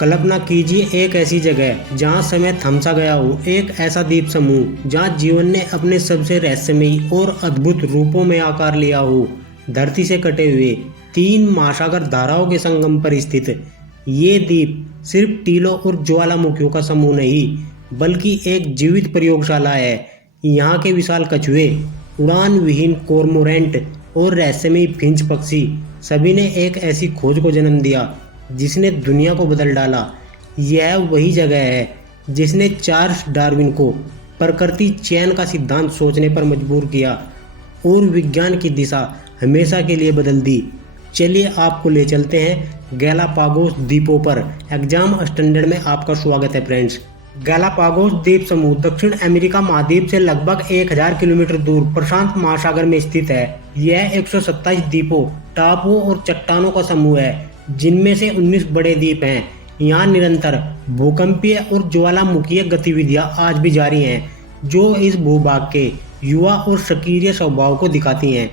कल्पना कीजिए एक ऐसी जगह जहां समय थम सा गया हो, एक ऐसा द्वीप समूह जहां जीवन ने अपने सबसे रहस्यमयी और अद्भुत रूपों में आकार लिया हो। धरती से कटे हुए तीन महासागर धाराओं के संगम पर स्थित ये द्वीप सिर्फ टीलों और ज्वालामुखियों का समूह नहीं बल्कि एक जीवित प्रयोगशाला है। यहाँ के विशाल कछुए, उड़ान विहीन कोरमोरेंट और रहस्यमयी फिंच पक्षी सभी ने एक ऐसी खोज को जन्म दिया जिसने दुनिया को बदल डाला। यह वही जगह है जिसने चार्ल्स डार्विन को प्रकृति चयन का सिद्धांत सोचने पर मजबूर किया और विज्ञान की दिशा हमेशा के लिए बदल दी। चलिए आपको ले चलते हैं गैलापागोस द्वीपों पर। एग्जाम स्टैंडर्ड में आपका स्वागत है फ्रेंड्स। गैलापागोस द्वीप समूह दक्षिण अमेरिका महाद्वीप से लगभग 1000 किलोमीटर दूर प्रशांत महासागर में स्थित है। यह 127 द्वीपों, टापुओं और चट्टानों का समूह है जिनमें से 19 बड़े द्वीप हैं। यहाँ निरंतर भूकंपीय और ज्वालामुखीय गतिविधियां आज भी जारी हैं जो इस भूभाग के युवा और सक्रिय स्वभाव को दिखाती हैं।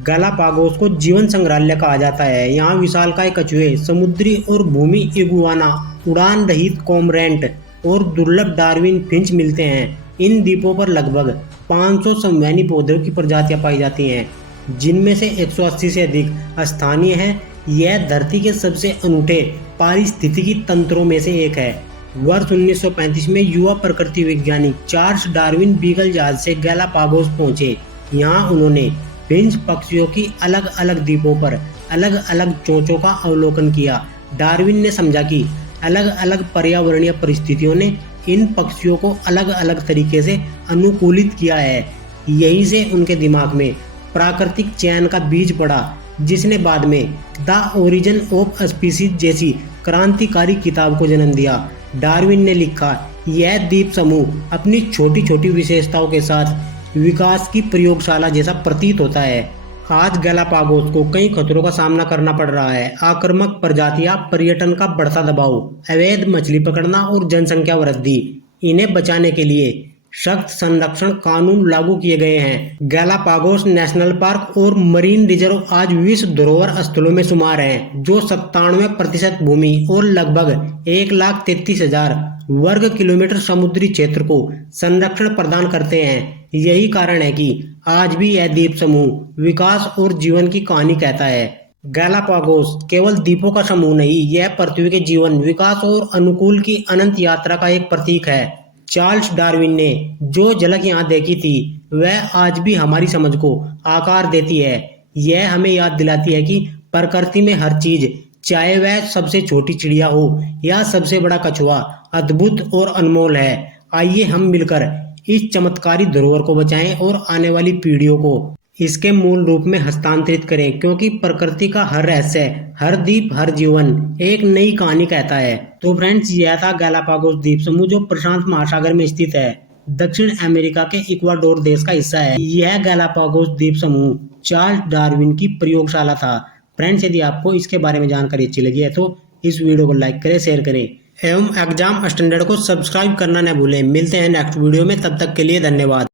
गैलापागोस को जीवन संग्रहालय कहा जाता है। यहाँ विशालकाय कछुए, समुद्री और भूमि इगुआना, उड़ान रहित कॉर्मोरेंट और दुर्लभ डार्विन फिंच मिलते हैं। इन द्वीपों पर लगभग 500 संवहनी पौधों की प्रजातियां पाई जाती हैं जिनमें से 180 से अधिक स्थानीय हैं। यह धरती के सबसे अनूठे पारिस्थितिकी तंत्रों में से एक है। वर्ष 1935 में युवा प्रकृति वैज्ञानिक चार्ल्स डार्विन बीगल जहाज से गैलापागोस पहुंचे। यहाँ उन्होंने फिंच पक्षियों की अलग अलग द्वीपों पर अलग अलग चोंचों का अवलोकन किया। डार्विन ने समझा कि अलग अलग पर्यावरणीय परिस्थितियों ने इन पक्षियों को अलग अलग तरीके से अनुकूलित किया है। यहीं से उनके दिमाग में प्राकृतिक चयन का बीज पड़ा जिसने बाद में द ओरिजिन ऑफ स्पीसीज जैसी क्रांतिकारी किताब को जन्म दिया। डार्विन ने लिखा, यह द्वीप समूह अपनी छोटी छोटी विशेषताओं के साथ विकास की प्रयोगशाला जैसा प्रतीत होता है। आज गैलापागोस को कई खतरों का सामना करना पड़ रहा है। आक्रामक प्रजातियां, पर्यटन का बढ़ता दबाव, अवैध मछली पकड़ना और जनसंख्या वृद्धि। इन्हें बचाने के लिए सख्त संरक्षण कानून लागू किए गए हैं। गैलापागोस नेशनल पार्क और मरीन रिजर्व आज विश्व धरोहर स्थलों में शुमार हैं जो 97% भूमि और लगभग 1,33,000 वर्ग किलोमीटर समुद्री क्षेत्र को संरक्षण प्रदान करते हैं। यही कारण है कि आज भी यह द्वीप समूह विकास और जीवन की कहानी कहता है। गैलापागोस केवल द्वीपों का समूह नहीं, यह पृथ्वी के जीवन, विकास और अनुकूल की अनंत यात्रा का एक प्रतीक है। चार्ल्स डार्विन ने जो झलक यहाँ देखी थी वह आज भी हमारी समझ को आकार देती है। यह हमें याद दिलाती है कि प्रकृति में हर चीज, चाहे वह सबसे छोटी चिड़िया हो या सबसे बड़ा कछुआ, अद्भुत और अनमोल है। आइए हम मिलकर इस चमत्कारी धरोहर को बचाएं और आने वाली पीढ़ियों को इसके मूल रूप में हस्तांतरित करें, क्योंकि प्रकृति का हर रहस्य, हर द्वीप, हर जीवन एक नई कहानी कहता है। तो फ्रेंड्स, यह था गैलापागोस द्वीप समूह जो प्रशांत महासागर में स्थित है। दक्षिण अमेरिका के इक्वाडोर देश का हिस्सा है। यह गैलापागोस द्वीप समूह चार्ल्स डार्विन की प्रयोगशाला था। फ्रेंड्स, यदि आपको इसके बारे में जानकारी अच्छी लगी है तो इस वीडियो को लाइक करें, शेयर करें एवं एग्जाम स्टैंडर्ड को सब्सक्राइब करना न भूलें। मिलते हैं नेक्स्ट वीडियो में, तब तक के लिए धन्यवाद।